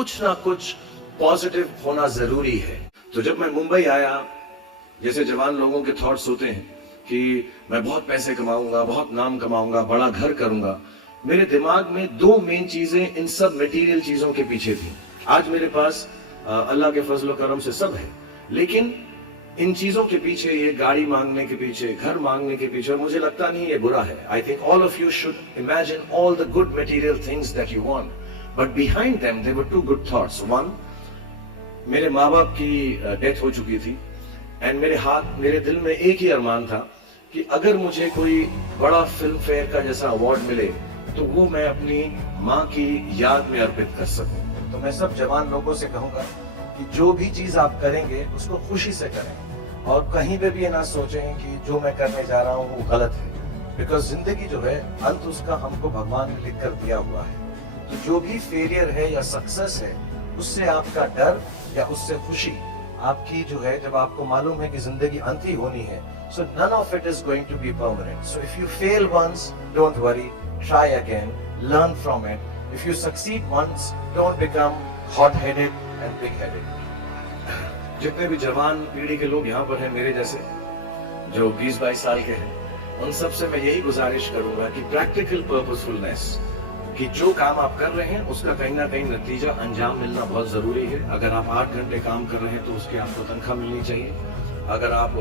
कुछ ना कुछ पॉजिटिव होना जरूरी है। तो जब मैं मुंबई आया, जैसे जवान लोगों के थॉट्स होते हैं कि मैं बहुत पैसे कमाऊंगा, बहुत नाम कमाऊंगा, बड़ा घर करूंगा, मेरे दिमाग में दो मेन चीजें इन सब मटेरियल चीजों के पीछे थी। आज मेरे पास अल्लाह के फजल करम से सब है, लेकिन इन चीजों के पीछे, ये गाड़ी मांगने के पीछे, घर मांगने के पीछे, और मुझे लगता नहीं ये बुरा है। I think all of you should imagine all the good material things that you want, but behind them there were two good thoughts. One, मेरे माँ बाप की डेथ हो चुकी थी, एंड मेरे दिल में एक ही अरमान था कि अगर मुझे कोई बड़ा फिल्म फेयर का जैसा अवार्ड मिले तो वो मैं अपनी माँ की याद में अर्पित कर सकूं। तो मैं सब जवान लोगों से कहूंगा कि जो भी चीज आप करेंगे उसको खुशी से करें, और कहीं पे भी ये ना सोचें कि जो मैं करने जा रहा हूँ वो गलत है, बिकॉज जिंदगी जो है अंत उसका हमको भगवान ने लिख कर दिया हुआ है। तो जो भी फेलियर है या सक्सेस है, उससे आपका डर या उससे खुशी आपकी जो है, जब आपको मालूम है कि जिंदगी अंत ही होनी है, so none of it is going to be permanent. So if you fail once, don't worry, try again, learn from it. If you succeed once, don't become hot-headed and big-headed. जितने भी जवान पीढ़ी के लोग यहाँ पर हैं मेरे जैसे, जो 20-22 साल के हैं, उन सब से मैं यही गुजारिश करूंगा कि प्रैक्टिकल पर्पसफुलनेस, कि जो काम आप कर रहे हैं उसका कहीं ना कहीं नतीजा, अंजाम मिलना बहुत जरूरी है। अगर आप 8 घंटे काम कर रहे हैं तो उसकी आपको तनख्वाह मिलनी चाहिए। अगर आप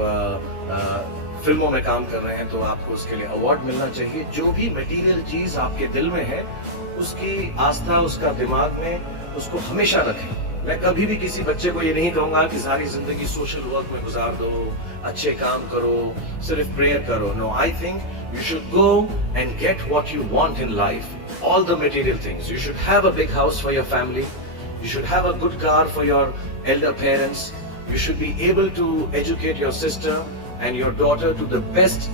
फिल्मों में काम कर रहे हैं तो आपको उसके लिए अवार्ड मिलना चाहिए। जो भी मटेरियल चीज आपके दिल में है, उसकी आस्था, उसका दिमाग में, उसको हमेशा रखें। मैं कभी भी किसी बच्चे को ये नहीं कहूंगा कि सारी जिंदगी सोशल वर्क में गुजार दो, अच्छे काम करो, सिर्फ प्रेयर करो। No, I think you should go and get what you want in life, all the material things. You should have a big house for your family, you should have a good car for your elder parents, you should be able to educate your sister and your daughter to the best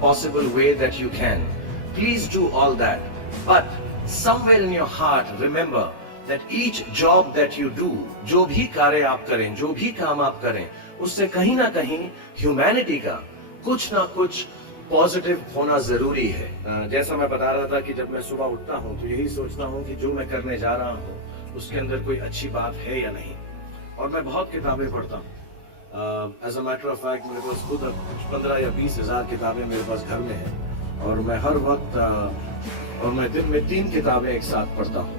possible way that you can. Please do all that, but somewhere in your heart remember that each job that you do, जो भी कार्य आप करें, जो भी काम आप करें, उससे कहीं ना कहीं ह्यूमैनिटी का कुछ ना कुछ पॉजिटिव होना जरूरी है। जैसा मैं बता रहा था कि जब मैं सुबह उठता हूँ तो यही सोचता हूँ कि जो मैं करने जा रहा हूँ उसके अंदर कोई अच्छी बात है या नहीं। और मैं बहुत किताबें पढ़ता हूँ। As a matter of fact मेरे पास खुद 15 या 20 हजार किताबें मेरे पास घर में हैं, और मैं हर वक्त और मैं दिन में 3 किताबें एक साथ पढ़ता हूँ।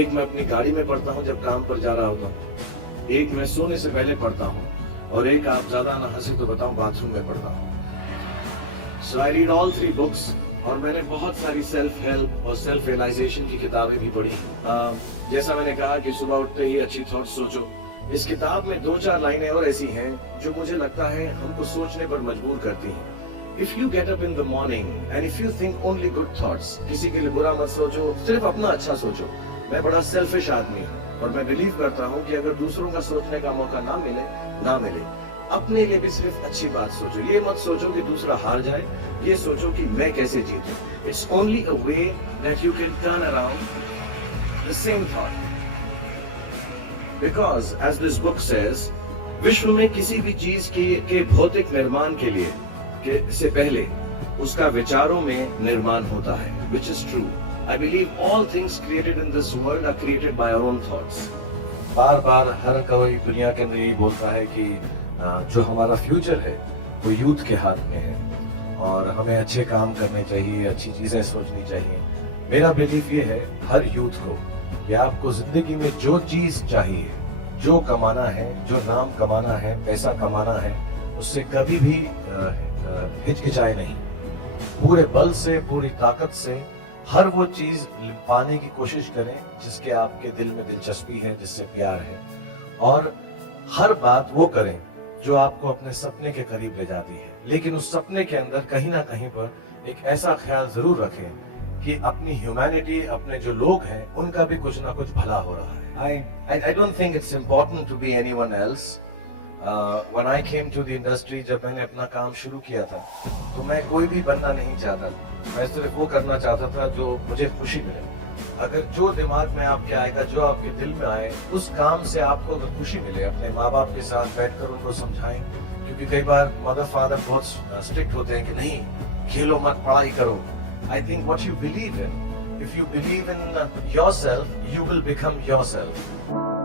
एक मैं अपनी गाड़ी में पढ़ता हूँ जब काम पर जा रहा होता हूँ, एक मैं सोने से पहले पढ़ता हूँ, और एक, आप ज्यादा ना हंसी तो बताऊँ, बाथरूम में पढ़ता हूँ। So I read all 3 books, और मैंने बहुत सारी सेल्फ हेल्प और सेल्फ रियलाइजेशन की किताबें भी पढ़ी। जैसा मैंने कहा कि सुबह उठते ही अच्छी थॉट्स सोचो। इस किताब में 2-4 लाइनें और ऐसी हैं जो मुझे लगता है हमको सोचने पर मजबूर करती हैं। If you get up in the morning and if you think only good thoughts, किसी के लिए बुरा मत सोचो, सिर्फ अपना अच्छा सोचो। मैं बड़ा सेल्फिश आदमी हूँ और मैं बिलीव करता हूँ कि अगर दूसरों का सोचने का मौका ना मिले, अपने लिए भी सिर्फ अच्छी बात सोचो। ये मत सोचो कि दूसरा हार जाए, ये सोचो कि मैं कैसे जीतूं। It's only a way that you can turn around the same thought, because as this book says, विश्व में किसी भी चीज के भौतिक निर्माण के लिए से पहले उसका विचारों में निर्माण होता है, which is true. I believe all things created in this world are created by our own thoughts. बार बार हर कोई दुनिया के अंदर यही बोलता है कि जो हमारा फ्यूचर है वो यूथ के हाथ में है, और हमें अच्छे काम करने चाहिए, अच्छी चीजें सोचनी चाहिए। मेरा बिलीफ ये है हर यूथ को कि आपको जिंदगी में जो चीज चाहिए, जो कमाना है, जो नाम कमाना है, पैसा कमाना है, उससे कभी भी हिचकिचाए नहीं। पूरे बल से, पूरी ताकत से हर वो चीज पाने की कोशिश करें जिसके आपके दिल में दिलचस्पी है, जिससे प्यार है, और हर बात वो करें जो आपको अपने सपने के करीब ले जाती है। लेकिन उस सपने के अंदर कहीं ना कहीं पर एक ऐसा ख्याल जरूर रखें कि अपनी ह्यूमैनिटी, अपने जो लोग हैं, उनका भी कुछ ना कुछ भला हो रहा है। I don't think it's important to be anyone else. When I came to the industry, जब मैंने अपना काम शुरू किया था तो मैं कोई भी बनना नहीं चाहता। मैं सिर्फ वो करना चाहता था जो मुझे खुशी मिले। अगर जो दिमाग में आपके आएगा, जो आपके दिल में आए, उस काम से आपको अगर खुशी मिले, अपने माँ बाप के साथ बैठकर उनको समझाएं, क्योंकि कई बार मदर फादर बहुत स्ट्रिक्ट होते हैं कि नहीं, खेलो मत, पढ़ाई करो। I think what you believe in If you believe in yourself, you will become yourself.